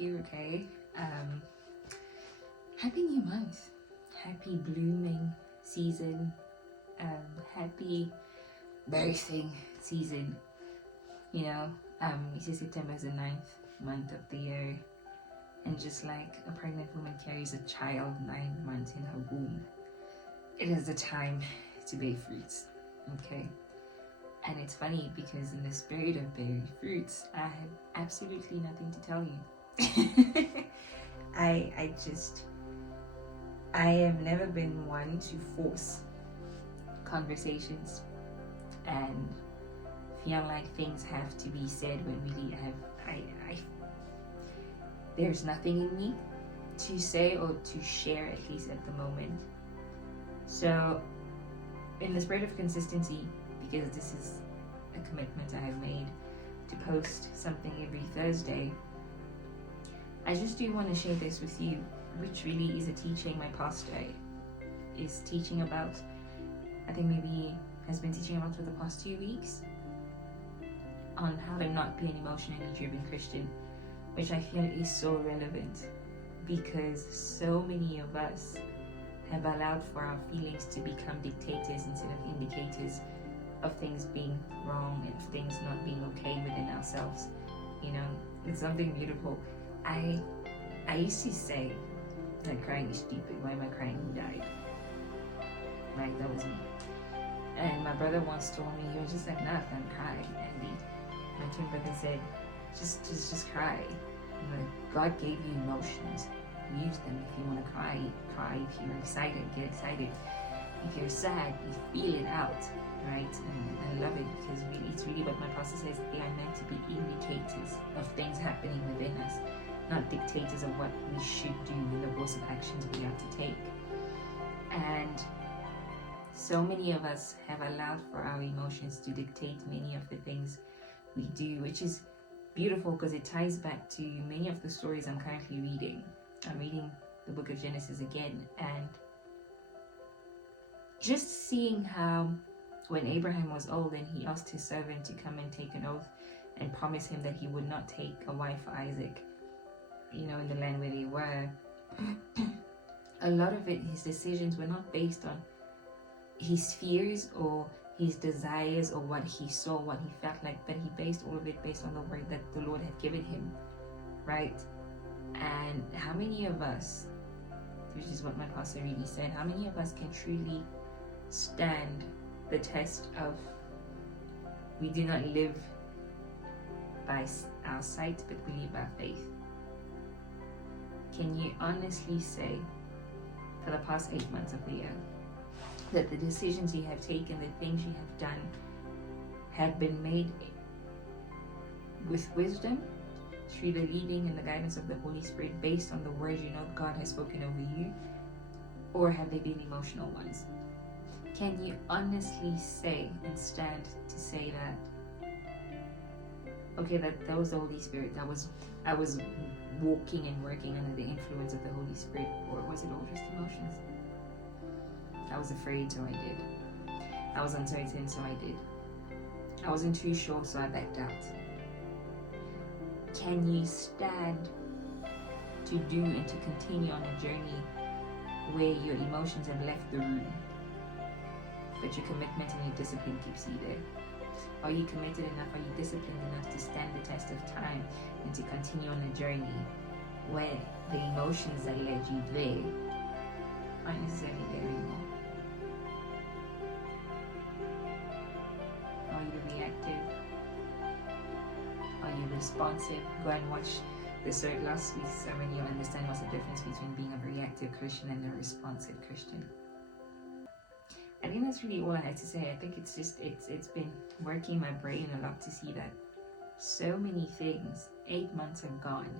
you're okay. Happy new month. Happy blooming season. Happy birthing season. You know, you see September is the 9th month of the year. And just like a pregnant woman carries a child 9 months in her womb, it is the time to bear fruits. Okay? And it's funny because in the spirit of bearing fruits, I have absolutely nothing to tell you. I have never been one to force conversations and feel like things have to be said when really there's nothing in me to say or to share, at least at the moment. So in the spirit of consistency, because this is a commitment I have made to post something every Thursday, I just do want to share this with you, which really is a teaching my pastor is teaching about. I think maybe has been teaching about for the past 2 weeks on how to not be an emotionally driven Christian, which I feel is so relevant because so many of us have allowed for our feelings to become dictators instead of indicators of things being wrong and of things not being okay within ourselves. You know, it's something beautiful. I used to say that crying is stupid. Why am I crying? Who died? Right, that was me. And my brother once told me, he was just like, nah, don't cry, Andy. My twin brother said, just cry. You know, God gave you emotions. Use them. If you want to cry, cry. If you're excited, get excited. If you're sad, you feel it out, right? And I love it because it's really what my pastor says. They are meant to be indicators of things happening within us, not dictators of what we should do in the course of actions we have to take. And so many of us have allowed for our emotions to dictate many of the things we do, which is beautiful because it ties back to many of the stories I'm currently reading. I'm reading the book of Genesis again, and just seeing how when Abraham was old and he asked his servant to come and take an oath and promise him that he would not take a wife for Isaac, you know, in the land where they were, a lot of it, his decisions were not based on his fears or his desires or what he saw, what he felt like, but he based all of it based on the word that the Lord had given him, right? And how many of us, which is what my pastor really said, how many of us can truly stand the test of we do not live by our sight, but we live by faith? Can you honestly say for the past 8 months of the year that the decisions you have taken, the things you have done, have been made with wisdom, through the leading and the guidance of the Holy Spirit, based on the words you know God has spoken over you? Or have they been emotional ones? Can you honestly say and stand to say that, okay, that was the Holy Spirit, I was walking and working under the influence of the Holy Spirit, or was it all just emotions? I was afraid, so I did. I was uncertain, so I did. I wasn't too sure, so I backed out. Can you stand to do and to continue on a journey where your emotions have left the room, but your commitment and your discipline keeps you there? Are you committed enough? Are you disciplined enough to stand the test of time and to continue on a journey where the emotions that led you there aren't necessarily there anymore? Are you reactive? Are you responsive? Go and watch the last week's sermon. You'll understand what's the difference between being a reactive Christian and a responsive Christian. I think that's really all I had to say. I think it's been working my brain a lot to see that so many things, 8 months have gone.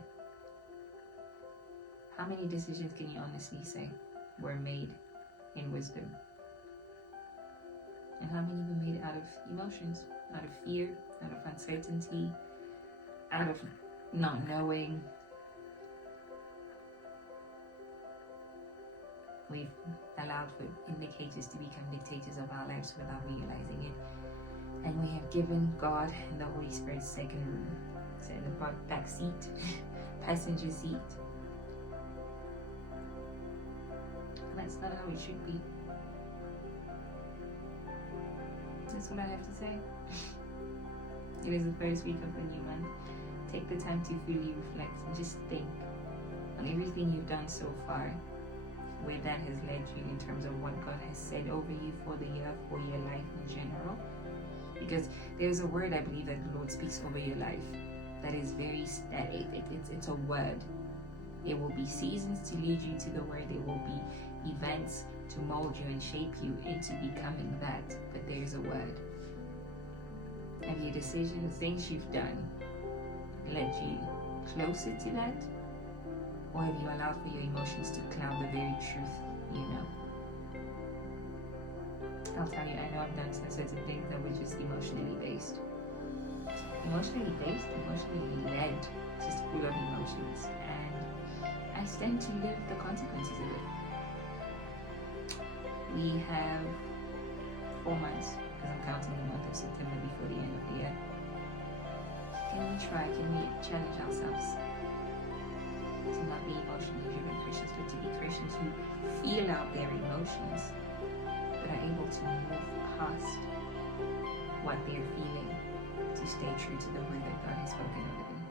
How many decisions can you honestly say were made in wisdom? And how many were made out of emotions, out of fear, out of uncertainty, out of not knowing? We've allowed for indicators to become dictators of our lives without realizing it. And we have given God and the Holy Spirit second room, so in the back seat, passenger seat. That's not how it should be. That's what I have to say. It is the first week of the new month. Take the time to fully reflect and just think on everything you've done so far, where that has led you in terms of what God has said over you for the year, for your life in general. Because there's a word I believe that the Lord speaks over your life that is very static. It's a word. There will be seasons to lead you to the word. There will be events to mold you and shape you into becoming that. But there's a word. Have your decision, the things you've done, led you closer to that? Or have you allowed for your emotions to cloud the very truth you know? I'll tell you, I know I've done certain things that were just emotionally based. Emotionally led, just full of emotions. And I stand to live the consequences of it. We have 4 months, because I'm counting the month of September before the end of the year. Can we challenge ourselves to not be emotionally driven Christians, but to be Christians who feel out their emotions, but are able to move past what they're feeling to stay true to the word that God has spoken over them.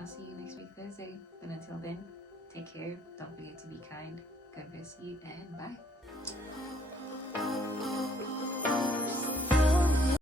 I'll see you next week Thursday, but until then, take care, don't forget to be kind, God bless you, and bye.